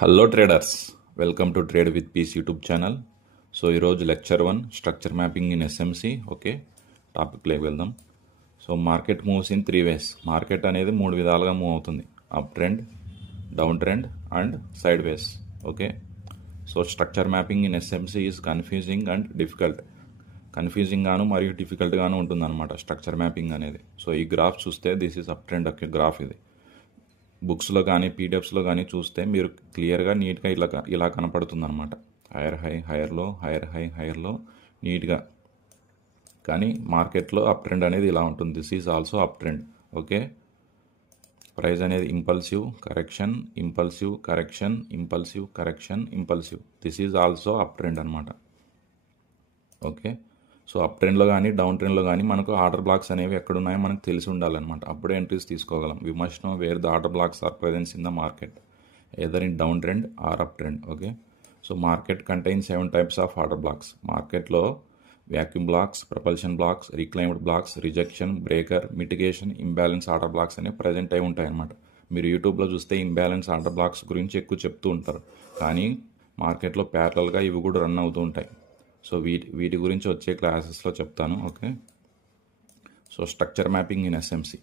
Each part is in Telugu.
Hello traders, welcome to Trade with Peace YouTube channel. So ఈరోజు lecture 1 structure mapping in SMC. Okay, టాపిక్లోకి వెళ్దాం. So market moves in 3 ways. Market అనేది 3 విధాలుగా మూవ్ అవుతుంది: up trend, down trend and sideways. Okay, so structure mapping in SMC is confusing and difficult. Confusing గాను మరియు డిఫికల్ట్ గాను ఉంటుందన్నమాట స్ట్రక్చర్ మ్యాపింగ్ అనేది. సో ఈ గ్రాఫ్ చూస్తే దిస్ ఈజ్ అప్ ట్రెండ్ యొక్క గ్రాఫ్. ఇది బుక్స్లో కానీ పీడిఎఫ్స్లో కానీ చూస్తే మీరు క్లియర్గా నీట్గా ఇలా కనపడుతుంది అనమాట. Higher high, higher low, higher high, higher low, నీట్గా. కానీ మార్కెట్లో అప్ ట్రెండ్ అనేది ఇలా ఉంటుంది. This is also up trend. Okay, price అనేది impulsive correction, impulsive correction, impulsive correction, impulsive. This is also up trend అనమాట. ఓకే, సో అప్ ట్రెండ్లో కానీ డౌన్ ట్రెండ్లో కానీ మనకు ఆర్డర్ బ్లాక్స్ అనేవి ఎక్కడున్నాయో మనకు తెలిసి ఉండాలన్నమాట. అప్పుడే ఎంట్రీస్ తీసుకోగలం. We must know where the order blocks are presence in the market, either in down trend or up trend. Okay, so market contain 7 types of order blocks. మార్కెట్లో vacuum blocks, propulsion blocks, reclaimed blocks, rejection, breaker, mitigation, imbalance order blocks అనేవి ప్రజెంట్ అయి ఉంటాయి అన్నమాట. మీరు యూట్యూబ్లో చూస్తే ఇంబ్యాలెన్స్ ఆర్డర్ బ్లాక్స్ గురించి ఎక్కువ చెప్తూ ఉంటారు, కానీ మార్కెట్లో ప్యారలల్గా ఇవి కూడా రన్ అవుతూ ఉంటాయి. సో వీటి గురించి వచ్చే క్లాసెస్లో చెప్తాను. Okay, so structure mapping in SMC.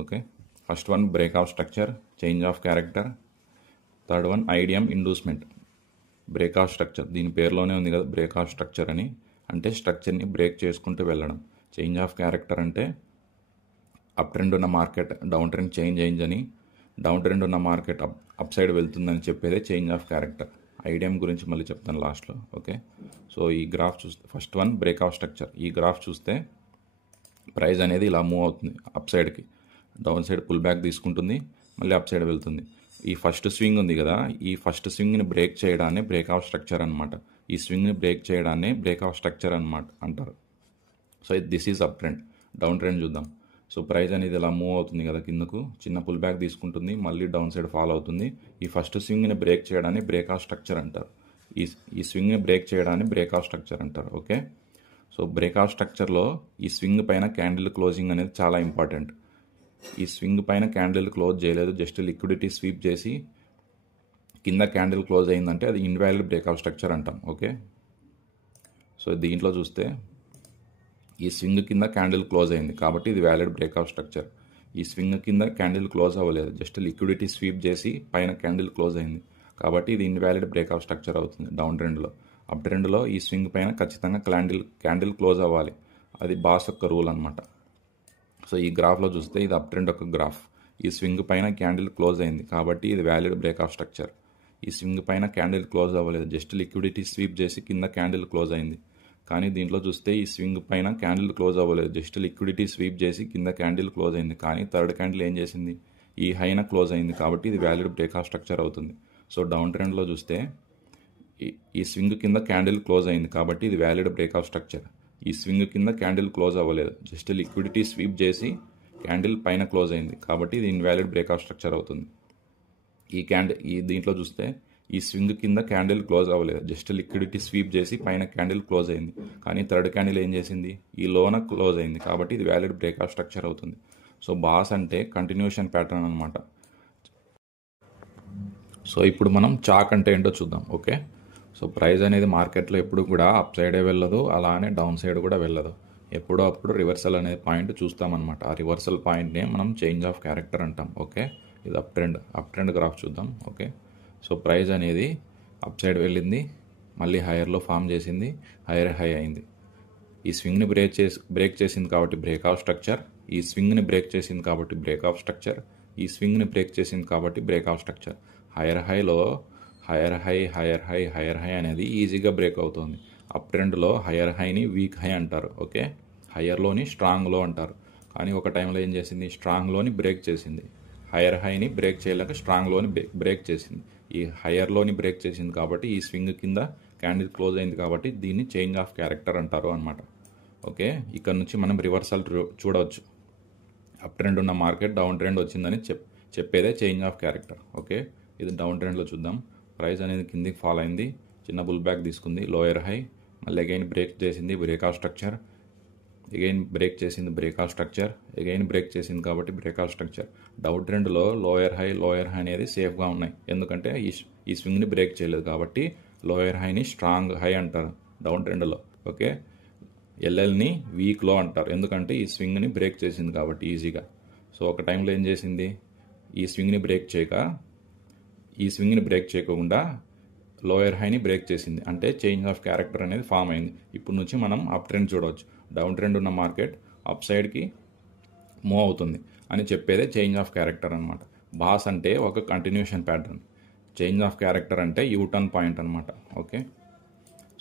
Okay, first one break of structure, change of character. Third one idiom inducement. Break of structure, దీని పేరులోనే ఉంది కదా బ్రేక్ ఆఫ్ స్ట్రక్చర్ అని, అంటే స్ట్రక్చర్ని బ్రేక్ చేసుకుంటూ వెళ్ళడం. చేంజ్ ఆఫ్ క్యారెక్టర్ అంటే అప్ ట్రెండ్ ఉన్న మార్కెట్ డౌన్ ట్రెండ్ చేంజ్ అయిందని, డౌన్ ట్రెండ్ ఉన్న మార్కెట్ అప్ సైడ్ వెళ్తుందని చెప్పేదే చేంజ్ ఆఫ్ క్యారెక్టర్. ఐడియం గురించి మళ్ళీ చెప్తాను లాస్ట్లో. ఓకే, సో ఈ గ్రాఫ్ చూస్తే first one break of structure. ఈ గ్రాఫ్ చూస్తే ప్రైస్ అనేది ఇలా మూవ్ అవుతుంది అప్ సైడ్కి. డౌన్ సైడ్ పుల్ బ్యాక్ తీసుకుంటుంది, మళ్ళీ అప్ సైడ్ వెళ్తుంది. ఈ ఫస్ట్ స్వింగ్ ఉంది కదా, ఈ ఫస్ట్ స్వింగ్ని బ్రేక్ చేయడాన్ని బ్రేక్ ఆఫ్ స్ట్రక్చర్ అనమాట. ఈ స్వింగ్ని బ్రేక్ చేయడాన్ని బ్రేక్ ఆఫ్ స్ట్రక్చర్ అనమాట అంటారు. So this is up trend. Down trend చూద్దాం. సో ప్రైస్ అనేది ఇలా మూవ్ అవుతుంది కదా కిందకు, చిన్న పుల్ బ్యాక్ తీసుకుంటుంది, మళ్ళీ డౌన్ సైడ్ ఫాలో అవుతుంది. ఈ ఫస్ట్ స్వింగ్ని బ్రేక్ చేయడాన్ని బ్రేక్ ఆఫ్ స్ట్రక్చర్ అంటారు. ఈ స్వింగ్ని బ్రేక్ చేయడాన్ని బ్రేక్ ఆఫ్ స్ట్రక్చర్ అంటారు. ఓకే, సో బ్రేక్ ఆఫ్ స్ట్రక్చర్లో ఈ స్వింగ్ పైన క్యాండిల్ క్లోజింగ్ అనేది చాలా ఇంపార్టెంట్. ఈ స్వింగ్ పైన క్యాండిల్ క్లోజ్ చేయలేదు, జస్ట్ లిక్విడిటీ స్వీప్ చేసి కింద క్యాండిల్ క్లోజ్ అయిందంటే అది ఇన్వాలిడ్ బ్రేక్ ఆఫ్ స్ట్రక్చర్ అంటాం. ఓకే, సో దీంట్లో చూస్తే ఈ స్వింగ్ కింద క్యాండిల్ క్లోజ్ అయింది కాబట్టి ఇది వ్యాలిడ్ బ్రేక్ ఆఫ్ స్ట్రక్చర్. ఈ స్వింగ్ కింద క్యాండిల్ క్లోజ్ అవ్వలేదు, జస్ట్ లిక్విడిటీ స్వీప్ చేసి పైన క్యాండిల్ క్లోజ్ అయింది కాబట్టి ఇది ఇన్వాలిడ్ బ్రేక్ ఆఫ్ స్ట్రక్చర్ అవుతుంది డౌన్ ట్రెండ్లో. అప్ ట్రెండ్లో ఈ స్వింగ్ పైన ఖచ్చితంగా క్యాండిల్ క్లోజ్ అవ్వాలి, అది బాస్ యొక్క రూల్ అనమాట. సో ఈ గ్రాఫ్లో చూస్తే ఇది అప్ ట్రెండ్ యొక్క గ్రాఫ్. ఈ స్వింగ్ పైన క్యాండిల్ క్లోజ్ అయింది కాబట్టి ఇది వ్యాలిడ్ బ్రేక్ ఆఫ్ స్ట్రక్చర్. ఈ స్వింగ్ పైన క్యాండిల్ క్లోజ్ అవ్వలేదు, జస్ట్ లిక్విడిటీ స్వీప్ చేసి కింద క్యాండిల్ క్లోజ్ అయింది. కానీ దీంట్లో చూస్తే ఈ స్వింగ్ పైన క్యాండిల్ క్లోజ్ అవ్వలేదు, జస్ట్ లిక్విడిటీ స్వీప్ చేసి కింద క్యాండిల్ క్లోజ్ అయింది. కానీ థర్డ్ క్యాండిల్ ఏం చేసింది, ఈ హైన క్లోజ్ అయింది కాబట్టి ఇది వ్యాలిడ్ బ్రేక్ ఆఫ్ స్ట్రక్చర్ అవుతుంది. సో డౌన్ ట్రెండ్లో చూస్తే ఈ స్వింగ్ కింద క్యాండిల్ క్లోజ్ అయింది కాబట్టి ఇది వ్యాలిడ్ బ్రేక్ ఆఫ్ స్ట్రక్చర్. ఈ స్వింగ్ కింద క్యాండిల్ క్లోజ్ అవ్వలేదు, జస్ట్ లిక్విడిటీ స్వీప్ చేసి క్యాండిల్ పైన క్లోజ్ అయింది కాబట్టి ఇది ఇన్వాలిడ్ బ్రేక్ ఆఫ్ స్ట్రక్చర్ అవుతుంది. దీంట్లో చూస్తే ఈ స్వింగ్ కింద క్యాండిల్ క్లోజ్ అవ్వలేదు, జస్ట్ లిక్విడిటీ స్వీప్ చేసి పైన క్యాండిల్ క్లోజ్ అయింది. కానీ థర్డ్ క్యాండిల్ ఏం చేసింది, ఈ లోన క్లోజ్ అయింది కాబట్టి ఇది వ్యాలిడ్ బ్రేక్ ఆఫ్ స్ట్రక్చర్ అవుతుంది. సో బాస్ అంటే కంటిన్యూషన్ ప్యాటర్న్ అనమాట. సో ఇప్పుడు మనం చాక్ అంటే ఏంటో చూద్దాం. ఓకే, సో ప్రైస్ అనేది మార్కెట్లో ఎప్పుడు కూడా అప్ సైడే వెళ్ళదు, అలానే డౌన్ సైడ్ కూడా వెళ్ళదు. ఎప్పుడో అప్పుడు రివర్సల్ అనే పాయింట్ చూస్తామన్నమాట. ఆ రివర్సల్ పాయింట్నే మనం చేంజ్ ఆఫ్ క్యారెక్టర్ అంటాం. ఓకే, ఇది అప్ ట్రెండ్ గ్రాఫ్ చూద్దాం. ఓకే, సో ప్రైస్ అనేది అప్ సైడ్ వెళ్ళింది, మళ్ళీ హైయర్లో ఫామ్ చేసింది, హైయర్ హై అయింది. ఈ స్వింగ్ని బ్రేక్ చేసింది కాబట్టి బ్రేక్ ఆఫ్ స్ట్రక్చర్. ఈ స్వింగ్ని బ్రేక్ చేసింది కాబట్టి బ్రేక్ ఆఫ్ స్ట్రక్చర్. ఈ స్వింగ్ని బ్రేక్ చేసింది కాబట్టి బ్రేక్ ఆఫ్ స్ట్రక్చర్. హైయర్ హైలో hire high, hire high, hire high అనేది ఈజీగా బ్రేక్ అవుతుంది. అప్ ట్రెండ్లో హైయర్ హైని వీక్ హై అంటారు. ఓకే, హైయర్లోని స్ట్రాంగ్ లో అంటారు. కానీ ఒక టైంలో ఏం చేసింది, స్ట్రాంగ్లోని బ్రేక్ చేసింది. హైయర్ హైని బ్రేక్ చేయలేక స్ట్రాంగ్లోని బ్రేక్ చేసింది. ఈ హైయర్లోని బ్రేక్ చేసింది కాబట్టి ఈ స్వింగ్ కింద క్యాండిల్ క్లోజ్ అయింది కాబట్టి దీన్ని చేంజ్ ఆఫ్ క్యారెక్టర్ అంటారు అనమాట. ఓకే, ఇక్కడ నుంచి మనం రివర్సల్ చూడవచ్చు. అప్ ట్రెండ్ ఉన్న మార్కెట్ డౌన్ ట్రెండ్ వచ్చిందని చెప్పేదే చేంజ్ ఆఫ్ క్యారెక్టర్. ఓకే, ఇది డౌన్ ట్రెండ్లో చూద్దాం. ప్రైస్ అనేది కిందికి ఫాల్ అయింది, చిన్న బుల్ బ్యాక్ తీసుకుంది, లోయర్ హై, మళ్ళీ అగైన్ బ్రేక్ చేసింది, break of structure. Again break చేసింది బ్రేక్అవుట్ స్ట్రక్చర్, అగైన్ బ్రేక్ చేసింది కాబట్టి బ్రేక్అవుట్ స్ట్రక్చర్. డౌన్ ట్రెండ్లో లోయర్ హై అనేది సేఫ్గా ఉన్నాయి, ఎందుకంటే ఈ స్వింగ్ని బ్రేక్ చేయలేదు కాబట్టి లోయర్ హైని స్ట్రాంగ్ హై అంటారు డౌన్ ట్రెండ్లో. ఓకే, ఎల్ఎల్ని వీక్ లో అంటారు, ఎందుకంటే ఈ స్వింగ్ని బ్రేక్ చేసింది కాబట్టి ఈజీగా. సో ఒక టైంలో ఏం చేసింది, ఈ స్వింగ్ని బ్రేక్ చేయకుండా లోయర్ హైని బ్రేక్ చేసింది, అంటే చేంజ్ ఆఫ్ క్యారెక్టర్ అనేది ఫామ్ అయింది. ఇప్పుడు నుంచి మనం అప్ ట్రెండ్ చూడవచ్చు. డౌన్ ట్రెండ్ ఉన్న మార్కెట్ అప్ సైడ్కి మూవ్ అవుతుంది అని చెప్పేదే చేంజ్ ఆఫ్ క్యారెక్టర్ అనమాట. బాస్ అంటే ఒక continuation pattern, change of character అంటే యూటర్న్ పాయింట్ అనమాట. ఓకే,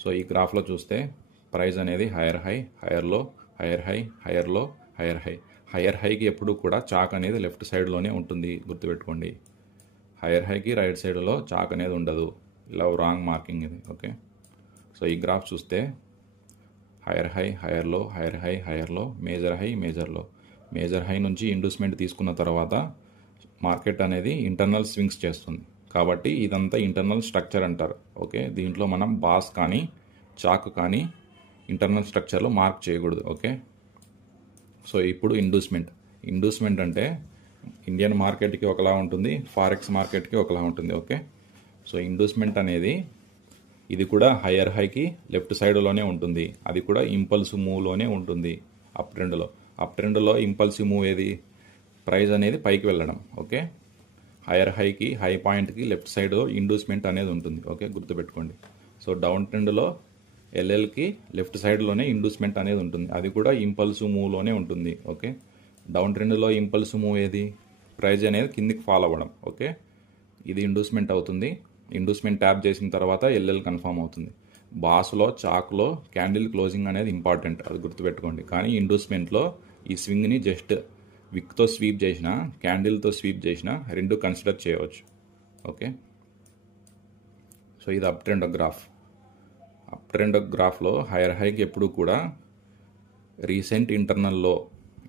సో ఈ గ్రాఫ్లో చూస్తే ప్రైస్ అనేది higher high, higher low, higher high, higher low, higher high. Higher హైకి ఎప్పుడు కూడా చాక్ అనేది లెఫ్ట్ సైడ్లోనే ఉంటుంది, గుర్తుపెట్టుకోండి. హైయర్ హైకి రైట్ సైడ్లో చాక్ అనేది ఉండదు, ఇలా రాంగ్ మార్కింగ్ ఇది. ఓకే, సో ఈ గ్రాఫ్ చూస్తే hire high, higher low, higher high, higher లో, మేజర్ హై, మేజర్ లో. మేజర్ హై నుంచి ఇండ్యూస్మెంట్ తీసుకున్న తర్వాత మార్కెట్ అనేది ఇంటర్నల్ స్వింగ్స్ చేస్తుంది, కాబట్టి ఇదంతా ఇంటర్నల్ స్ట్రక్చర్ అంటారు. ఓకే, దీంట్లో మనం బాస్ కానీ చాక్ కానీ ఇంటర్నల్ స్ట్రక్చర్లో మార్క్ చేయకూడదు. ఓకే, సో ఇప్పుడు ఇండ్యూస్మెంట్ అంటే ఇండియన్ మార్కెట్కి ఒకలా ఉంటుంది, ఫారెక్స్ మార్కెట్కి ఒకలా ఉంటుంది. ఓకే, సో ఇండ్యూస్మెంట్ అనేది ఇది కూడా హైయర్ హైకి లెఫ్ట్ సైడ్లోనే ఉంటుంది, అది కూడా ఇంపల్సివ్ మూవ్లోనే ఉంటుంది. అప్ ట్రెండ్లో ఇంపల్సివ్ మూవ్ ఏది, ప్రైస్ అనేది పైకి వెళ్ళడం. ఓకే, హైయర్ హైకి హై పాయింట్కి లెఫ్ట్ సైడ్ ఇండ్యూస్మెంట్ అనేది ఉంటుంది. ఓకే, గుర్తుపెట్టుకోండి. సో డౌన్ ట్రెండ్లో ఎల్ఎల్కి లెఫ్ట్ సైడ్లోనే ఇండ్యూస్మెంట్ అనేది ఉంటుంది, అది కూడా ఇంపల్సివ్ మూవ్లోనే ఉంటుంది. ఓకే, డౌన్ ట్రెండ్లో ఇంపల్సివ్ మూవ్ ఏది, ప్రైస్ అనేది కిందికి ఫాలో అవ్వడం. ఓకే, ఇది ఇండ్యూస్మెంట్ అవుతుంది. ఇండ్యూస్మెంట్ ట్యాప్ చేసిన తర్వాత ఎల్ఎల్ కన్ఫర్మ్ అవుతుంది. బాస్లో చాక్లో క్యాండిల్ క్లోజింగ్ అనేది ఇంపార్టెంట్, అది గుర్తుపెట్టుకోండి. కానీ ఇండ్యూస్మెంట్లో ఈ స్వింగ్ని జస్ట్ విక్తో స్వీప్ చేసినా క్యాండిల్తో స్వీప్ చేసినా రెండు కన్సిడర్ చేయవచ్చు. ఓకే, సో ఇది up trend graph. Up trend గ్రాఫ్లో హైయర్ హైకి ఎప్పుడు కూడా రీసెంట్ ఇంటర్నల్లో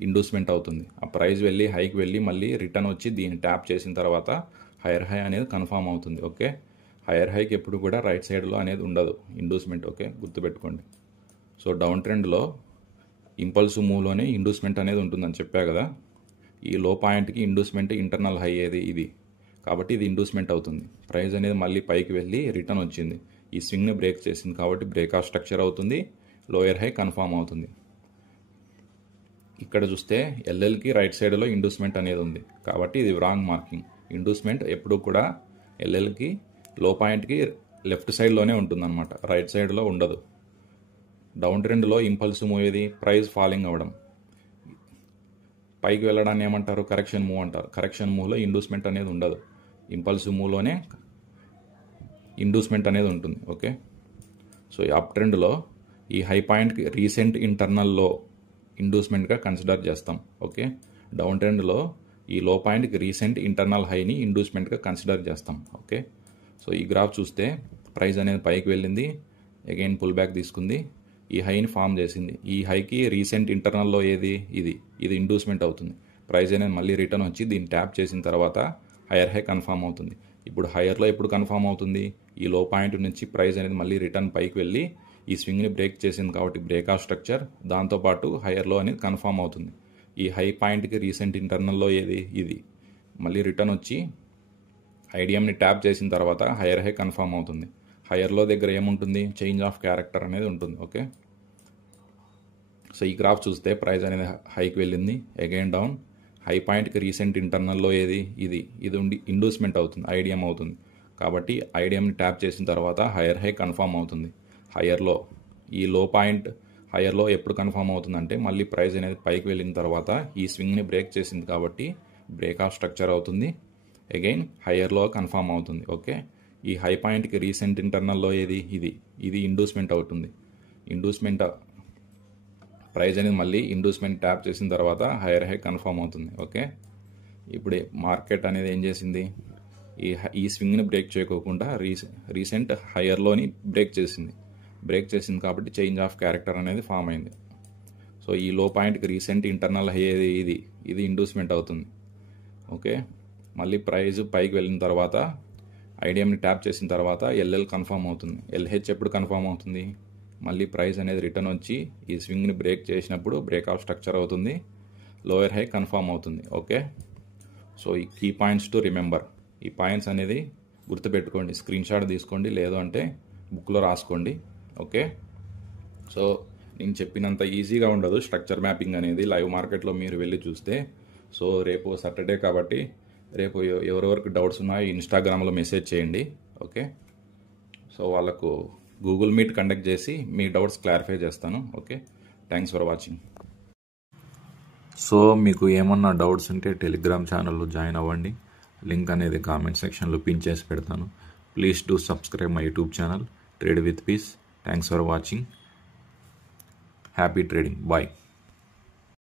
ఇండ్యూస్మెంట్ అవుతుంది. ఆ ప్రైస్ వెళ్ళి హైకి వెళ్ళి మళ్ళీ రిటర్న్ వచ్చి దీన్ని ట్యాప్ చేసిన తర్వాత హైయర్ హై అనేది కన్ఫర్మ్ అవుతుంది. ఓకే, హైయర్ హైకి ఎప్పుడు కూడా రైట్ సైడ్లో అనేది ఉండదు ఇండ్యూస్మెంట్. ఓకే, గుర్తుపెట్టుకోండి. సో డౌన్ ట్రెండ్లో ఇంపల్సివ్ మూవ్లోనే ఇండ్యూస్మెంట్ అనేది ఉంటుందని చెప్పా కదా. ఈ లో పాయింట్కి ఇండ్యూస్మెంట్ ఇంటర్నల్ హై ఏది ఇది, కాబట్టి ఇది ఇండ్యూస్మెంట్ అవుతుంది. ప్రైస్ అనేది మళ్ళీ పైకి వెళ్ళి రిటర్న్ వచ్చింది, ఈ స్వింగ్ని బ్రేక్ చేసింది కాబట్టి బ్రేక్అవుట్ స్ట్రక్చర్ అవుతుంది, లోయర్ హై కన్ఫర్మ్ అవుతుంది. ఇక్కడ చూస్తే ఎల్ఎల్కి రైట్ సైడ్లో ఇండ్యూస్మెంట్ అనేది ఉంది, కాబట్టి ఇది రాంగ్ మార్కింగ్. ఇండ్యూస్మెంట్ ఎప్పుడు కూడా ఎల్ఎల్కి లో పాయింట్కి లెఫ్ట్ సైడ్లోనే ఉంటుందన్నమాట, రైట్ సైడ్లో ఉండదు. డౌన్ ట్రెండ్లో ఇంపల్సివ్ మూవ్ ఏది, ప్రైస్ ఫాలింగ్ అవ్వడం, పైకి వెళ్ళడాన్ని ఏమంటారు, కరెక్షన్ మూవ్ అంటారు. కరెక్షన్ మూవ్లో ఇండ్యూస్మెంట్ అనేది ఉండదు, ఇంపల్సివ్ మూవ్లోనే ఇండ్యూస్మెంట్ అనేది ఉంటుంది. ఓకే, సో ఈ అప్ ట్రెండ్లో ఈ హై పాయింట్కి రీసెంట్ ఇంటర్నల్లో ఇండ్యూస్మెంట్గా కన్సిడర్ చేస్తాం. ఓకే, డౌన్ ట్రెండ్లో ఈ లో పాయింట్కి రీసెంట్ ఇంటర్నల్ హైని ఇండ్యూస్మెంట్గా కన్సిడర్ చేస్తాం. ఓకే, సో ఈ గ్రాఫ్ చూస్తే ప్రైస్ అనేది పైకి వెళ్ళింది, అగైన్ పుల్ బ్యాక్ తీసుకుంది, ఈ హైని ఫామ్ చేసింది. ఈ హైకి రీసెంట్ ఇంటర్నల్లో ఏది ఇది ఇండ్యూస్మెంట్ అవుతుంది. ప్రైస్ అనేది మళ్ళీ రిటర్న్ వచ్చి దీన్ని ట్యాప్ చేసిన తర్వాత హైయర్ హై కన్ఫర్మ్ అవుతుంది. ఇప్పుడు హైయర్లో ఎప్పుడు కన్ఫర్మ్ అవుతుంది, ఈ లో పాయింట్ నుంచి ప్రైస్ అనేది మళ్ళీ రిటర్న్ పైకి వెళ్ళి ఈ స్వింగ్ని బ్రేక్ చేసింది కాబట్టి బ్రేక్అవుట్ స్ట్రక్చర్, దాంతోపాటు హైయర్లో అనేది కన్ఫర్మ్ అవుతుంది. ఈ హై పాయింట్కి రీసెంట్ ఇంటర్నల్లో ఏది ఇది మళ్ళీ రిటర్న్ వచ్చి ఐడిఎంని ట్యాప్ చేసిన తర్వాత హైయర్ హై కన్ఫర్మ్ అవుతుంది. హైయర్లో దగ్గర ఏముంటుంది, చేంజ్ ఆఫ్ క్యారెక్టర్ అనేది ఉంటుంది. ఓకే, సో ఈ గ్రాఫ్ చూస్తే ప్రైస్ అనేది హైకి వెళ్ళింది, అగైన్ డౌన్, హై పాయింట్కి రీసెంట్ ఇంటర్నల్లో ఏది ఇది ఉండి ఇండ్యూస్మెంట్ అవుతుంది, ఐడిఎం అవుతుంది. కాబట్టి ఐడిఎంని ట్యాప్ చేసిన తర్వాత హైయర్ హై కన్ఫర్మ్ అవుతుంది. హైయర్లో ఈ లో పాయింట్ హైయర్లో ఎప్పుడు కన్ఫర్మ్ అవుతుందంటే మళ్ళీ ప్రైస్ అనేది పైకి వెళ్ళిన తర్వాత ఈ స్వింగ్ని బ్రేక్ చేసింది కాబట్టి బ్రేక్అవుట్ స్ట్రక్చర్ అవుతుంది, అగైన్ హైయర్లో కన్ఫర్మ్ అవుతుంది. ఓకే, ఈ హై పాయింట్కి రీసెంట్ ఇంటర్నల్లో ఏది ఇది ఇండ్యూస్మెంట్ అవుతుంది. ఇండ్యూస్మెంట్ ప్రైస్ అనేది మళ్ళీ ఇండ్యూస్మెంట్ ట్యాప్ చేసిన తర్వాత హైయర్ హై కన్ఫర్మ్ అవుతుంది. ఓకే, ఇప్పుడు మార్కెట్ అనేది ఏం చేసింది, ఈ స్వింగ్ని బ్రేక్ చేయకోకుండా రీసెంట్ హైయర్లోని బ్రేక్ చేసింది కాబట్టి చేంజ్ ఆఫ్ క్యారెక్టర్ అనేది ఫామ్ అయింది. సో ఈ లో పాయింట్కి రీసెంట్ ఇంటర్నల్ హై ఏది ఇది ఇండ్యూస్మెంట్ అవుతుంది. ఓకే, మళ్ళీ ప్రైస్ పైకి వెళ్ళిన తర్వాత ఐడిఎంని ట్యాప్ చేసిన తర్వాత ఎల్ఎల్ కన్ఫర్మ్ అవుతుంది. ఎల్హెచ్ ఎప్పుడు కన్ఫర్మ్ అవుతుంది, మళ్ళీ ప్రైస్ అనేది రిటర్న్ వచ్చి ఈ స్వింగ్ని బ్రేక్ చేసినప్పుడు బ్రేక్ ఆఫ్ స్ట్రక్చర్ అవుతుంది, లోయర్ హై కన్ఫర్మ్ అవుతుంది. ఓకే, సో ఈ కీ పాయింట్స్ టు రిమెంబర్, ఈ పాయింట్స్ అనేది గుర్తుపెట్టుకోండి, స్క్రీన్ షాట్ తీసుకోండి, లేదు అంటే బుక్లో రాసుకోండి. ఓకే, సో నేను చెప్పినంత ఈజీగా ఉండదు స్ట్రక్చర్ మ్యాపింగ్ అనేది లైవ్ మార్కెట్లో మీరు వెళ్ళి చూస్తే. సో రేపు సాటర్డే కాబట్టి రేపు ఎవరెవరికి డౌట్స్ ఉన్నాయో ఇన్స్టాగ్రామ్లో మెసేజ్ చేయండి. ఓకే, సో వాళ్ళకు గూగుల్ మీట్ కండక్ట్ చేసి మీ డౌట్స్ క్లారిఫై చేస్తాను. Okay, thanks for watching. So మీకు ఏమన్నా డౌట్స్ ఉంటే టెలిగ్రామ్ ఛానల్లో జాయిన్ అవ్వండి, లింక్ అనేది కామెంట్ సెక్షన్లో పిన్ చేసి పెడతాను. Please do subscribe my YouTube channel trade with peace. Thanks for watching. Happy trading. Bye.